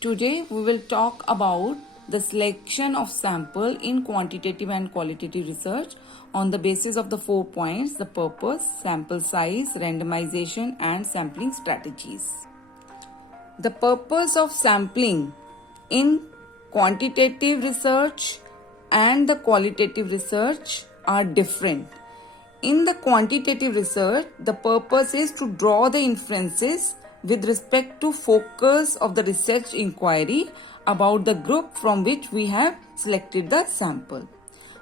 Today we will talk about the selection of sample in quantitative and qualitative research on the basis of the 4 points: the purpose, sample size, randomization and sampling strategies. The purpose of sampling in quantitative research and the qualitative research are different. In the quantitative research, the purpose is to draw the inferences with respect to focus of the research inquiry about the group from which we have selected the sample.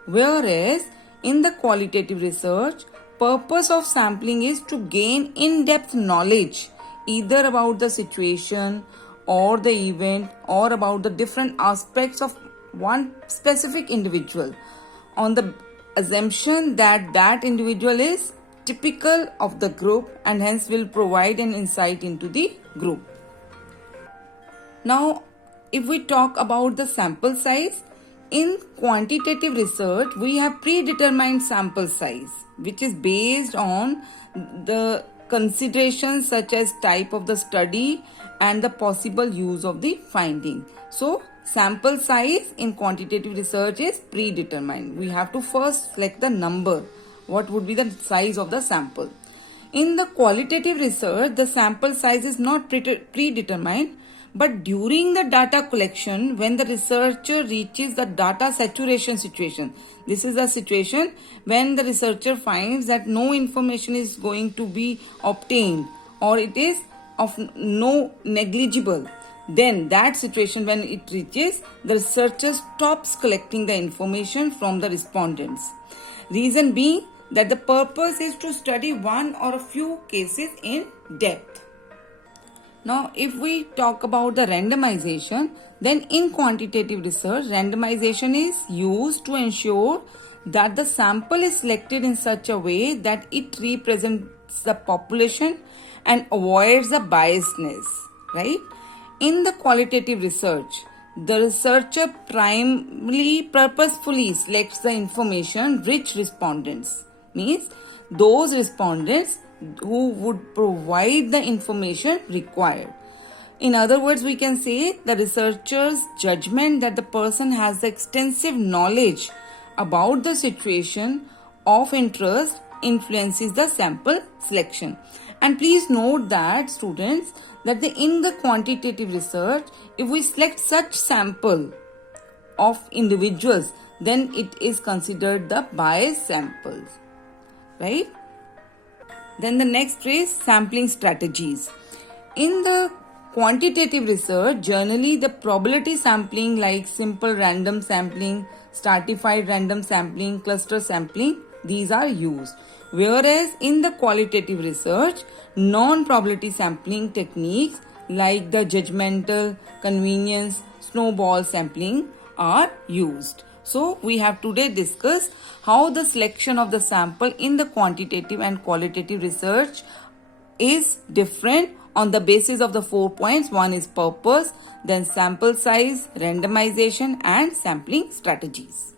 Whereas in the qualitative research, purpose of sampling is to gain in-depth knowledge either about the situation or the event or about the different aspects of one specific individual on the assumption that that individual is typical of the group and hence will provide an insight into the group. Now, if we talk about the sample size, in quantitative research, we have predetermined sample size, which is based on the considerations such as type of the study and the possible use of the finding. So, sample size in quantitative research is predetermined. We have to first select the number. What would be the size of the sample? In the qualitative research, the sample size is not predetermined, but during the data collection, when the researcher reaches the data saturation situation, this is a situation when the researcher finds that no information is going to be obtained or it is of no negligible, then that situation when it reaches, the researcher stops collecting the information from the respondents. Reason being that the purpose is to study one or a few cases in depth. Now, if we talk about the randomization, then in quantitative research, randomization is used to ensure that the sample is selected in such a way that it represents the population and avoids the biasness, right? In the qualitative research, the researcher primarily purposefully selects the information-rich respondents, means those respondents who would provide the information required. In other words, we can say the researcher's judgment that the person has the extensive knowledge about the situation of interest influences the sample selection. And please note that, students, that in the quantitative research, if we select such sample of individuals, then it is considered the biased samples, right? Then the next is sampling strategies. In the quantitative research, generally the probability sampling like simple random sampling, stratified random sampling, cluster sampling, these are used. Whereas in the qualitative research, non-probability sampling techniques like the judgmental, convenience, snowball sampling are used. So, we have today discussed how the selection of the sample in the quantitative and qualitative research is different on the basis of the 4 points. One is purpose, then sample size, randomization and sampling strategies.